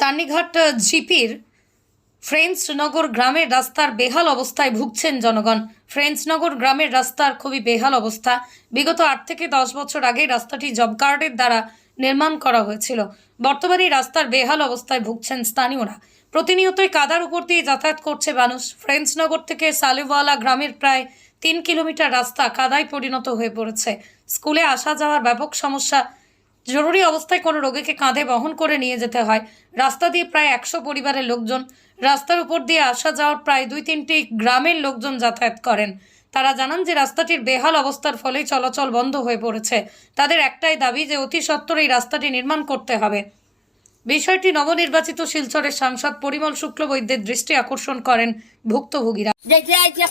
চান্নিঘাট জিপির ফ্রেঞ্চনগর গ্রামের রাস্তার বেহাল অবস্থায় ভুগছেন জনগণ। ফ্রেঞ্চনগর গ্রামের রাস্তার খুবই বেহাল অবস্থা। বিগত আট থেকে দশ বছর আগে রাস্তাটি জব কার্ডের দ্বারা নির্মাণ করা হয়েছিল। বর্তমানে রাস্তার বেহাল অবস্থায় ভুগছেন স্থানীয়রা। প্রতিনিয়তই কাদার উপর দিয়ে যাতায়াত করছে মানুষ। ফ্রেঞ্চনগর থেকে সালেওয়ালা গ্রামের প্রায় তিন কিলোমিটার রাস্তা কাদায় পরিণত হয়ে পড়েছে। স্কুলে আসা যাওয়ার ব্যাপক সমস্যা জরুরি অবস্থায় কোনো রোগীকে কাঁধে বহন করে নিয়ে যেতে হয়। রাস্তা দিয়ে প্রায় একশো পরিবারের লোকজন, রাস্তার উপর দিয়ে আসা যাওয়ার প্রায় দুই তিনটি গ্রামের লোকজন যাতায়াত করেন। তারা জানান যে রাস্তাটির বেহাল অবস্থার ফলেই চলাচল বন্ধ হয়ে পড়েছে। তাদের একটাই দাবি যে অতি সত্বর এই রাস্তাটি নির্মাণ করতে হবে। বিষয়টি নবনির্বাচিত শিলচরের সাংসদ পরিমল শুক্লবৈদ্যের দৃষ্টি আকর্ষণ করেন ভুক্তভোগীরা।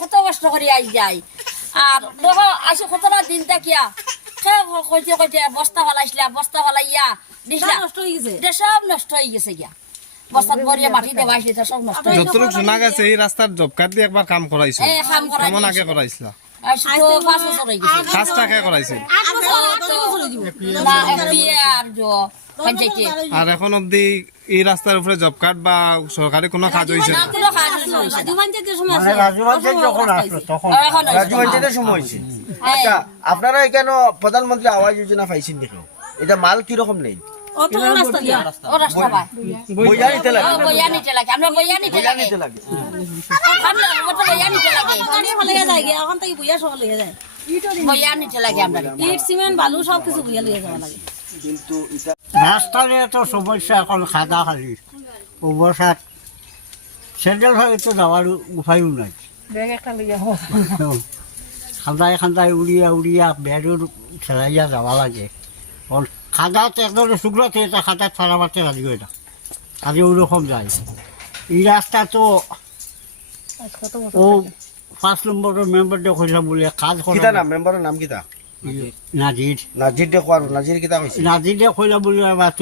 কত কষ্ট করে আই। যাই আর আসে কতটা দিন থাকিয়া সে কইতে কইতে বস্তা ফলাইছিলা বস্তা ফলাইয়া দিছিলা। নষ্ট হয়ে গেছে। এটা সব নষ্ট হয়ে গেছে গিয়া। বস্তাত ভরিয়া মাটি দেওয়াইছে এটা সব নষ্ট হয়ে গেছে। শোনা গেছে এই রাস্তার জব কার্ড দিয়ে একবার কাম করাইছো এ, কাম করাই কেমন আগে দিয়েছে। আর এখন অব্দি এই রাস্তার উপরে জব কার্ড বা সরকারি কোনো কাজ না? রাজু যখন আসলো তখন। রাজু সময় হয়েছে আচ্ছা আপনারা এখানে প্রধানমন্ত্রী আবাস যোজনা পাইছেন দেখো। এটা মাল কীরকম নেই? অত রাস্তা দিয়া। ও রাস্তা পায়। বইয়া নিতে লাগে। ও বইয়া নিতে লাগে। আমরা বইয়া নিতে বইয়া লাগে। নিতে লাগে। আমরা ও তো বইয়া নিতে লাগে পানি ফলে যায় গিয়া এখন থেকে বইয়া সব লিয়ে যায়। বইয়া নিতে লাগে আমরা। ইট সিমেন্ট বালু সব কিছু বইয়া লিয়ে যাওয়া লাগে। কিন্তু এটা রাস্তার এত সমস্যা এখন খাদা খালি। অবসাদ। স্যান্ডেল ভাবে তো যাওয়ার উপায়ও নাই। খাদায় খাদায় উড়িয়া উড়িয়া বেড়ুর ছেলাইয়া যাওয়া লাগে। খাদাত একদম শুক্রতে এটা খাদাত ছাড়া মারতে রাজি হয় না আজ ওরকম যায়। এই রাস্তা তো ও পাঁচ নম্বরের মেম্বারটা কইলাম বলে কাজ কিতা করা নাম মেম্বারের নাম কিতা? নাজির। নাজির। দে কোয়ার? নাজির কিতা কইছে? নাজিরে কইলা বলি আমার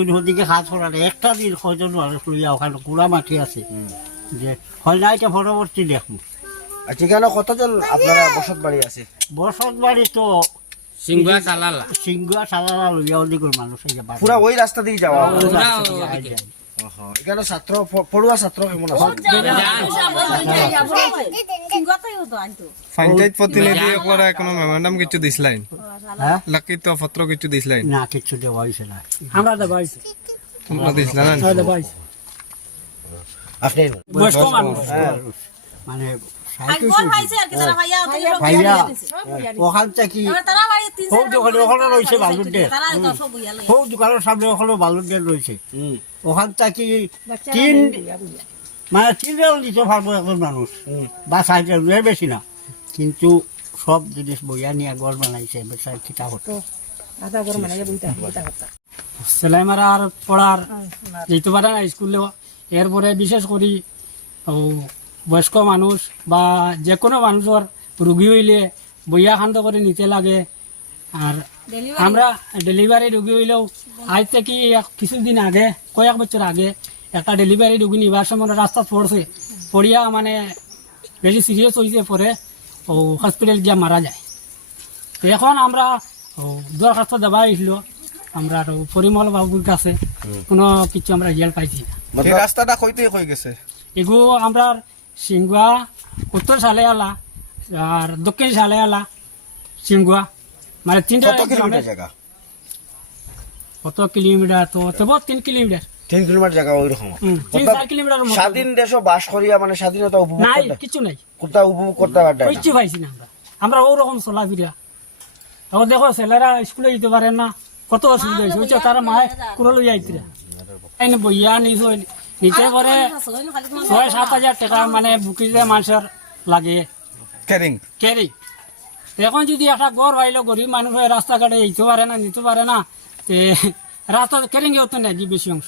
হাত করার একটা দিন কয়জন মানুষ লইয়া ওখানে কুড়া মাটি আছে যে হয় না এটা পরবর্তী দেখব। আচ্ছা এখানে কতজন আপনারা বসত বাড়ি আছে বসত বাড়ি তো সিংগুয়া চালালা সিংহা সালারা লইয়া ওদিকের মানুষ এই যে পুরা ওই রাস্তা দিয়ে যাওয়া এখানে ছাত্র পড়ুয়া ছাত্র কেমন আছে পঞ্চায়েত প্রতিনিধি একবার কোনো মেমোরান্ডাম কিছু দিছিলেন হ্যাঁ লিখিত পত্র কিছু দিছিলেন না কিচ্ছু দেওয়া হয়েছে না আমরা দেবাইছি তোমরা দিছিলা না দেবাইছি আপনি বয়স্ক মানুষ মানে সব দোকানের সামনে ওখানে বালুর ডেট রয়েছে ওখান থেকে তিন মানে তিন দিতে পারব একজন মানুষ। বা সাইকেল এর বেশি না। কিন্তু সব জিনিস বইয়া নিয়ে ঘর বানাইছে বেচার ঠিকা হতো সেলাই মারা আর পড়ার যেতে পারে না স্কুলেও এরপরে বিশেষ করে ও বয়স্ক মানুষ বা যে কোনো মানুষের রুগী হইলে বইয়া খান্ত করে নিতে লাগে। আর আমরা ডেলিভারি রুগী হইলেও আজ থেকে কিছুদিন আগে কয়েক বছর আগে একটা ডেলিভারি রুগী নিবার সময় রাস্তা পড়ছে পড়িয়া মানে বেশি সিরিয়াস হয়েছে পরে ও হসপিটাল গিয়া মারা যায়। তো এখন আমরা দরখাস্ত দেওয়া হয়েছিল আমরা তো পরিমল বাবুর কাছে। কোনো কিছু আমরা রিয়াল পাইছি না। রাস্তাটা কইতে হয়ে গেছে। এগুলো আমরা সিংগুয়া উত্তর সালে আলা আর দক্ষিণ সালে আলা সিংগুয়া মানে তিনটা কত কিলোমিটার জায়গা কত কিলোমিটার তো তবু তিন কিলোমিটার তিন কিলোমিটার জায়গা ওই রকম তিন চার কিলোমিটার স্বাধীন দেশ বাস করিয়া মানে স্বাধীনতা উপভোগ নাই কিছু নাই কোথা উপভোগ করতে পারতে না। কিচ্ছু পাইছি না আমরা আমরা ওরকম চলাফিরা এখন দেখো ছেলেরা স্কুলে যেতে পারে না কত অসুবিধা হয়েছে তারা মায়ে কুড়ো লই যাইতে এনে বইয়া নিজ নিতে করে ছয় সাত হাজার টাকা মানে বুকিতে মানুষের লাগে। ক্যারিং ক্যারি এখন যদি একটা গড় বাইলো গরিব মানুষ রাস্তাঘাটে যেতে পারে না নিতে পারে না তে রাস্তা ক্যারিং হতো না বেশি অংশ?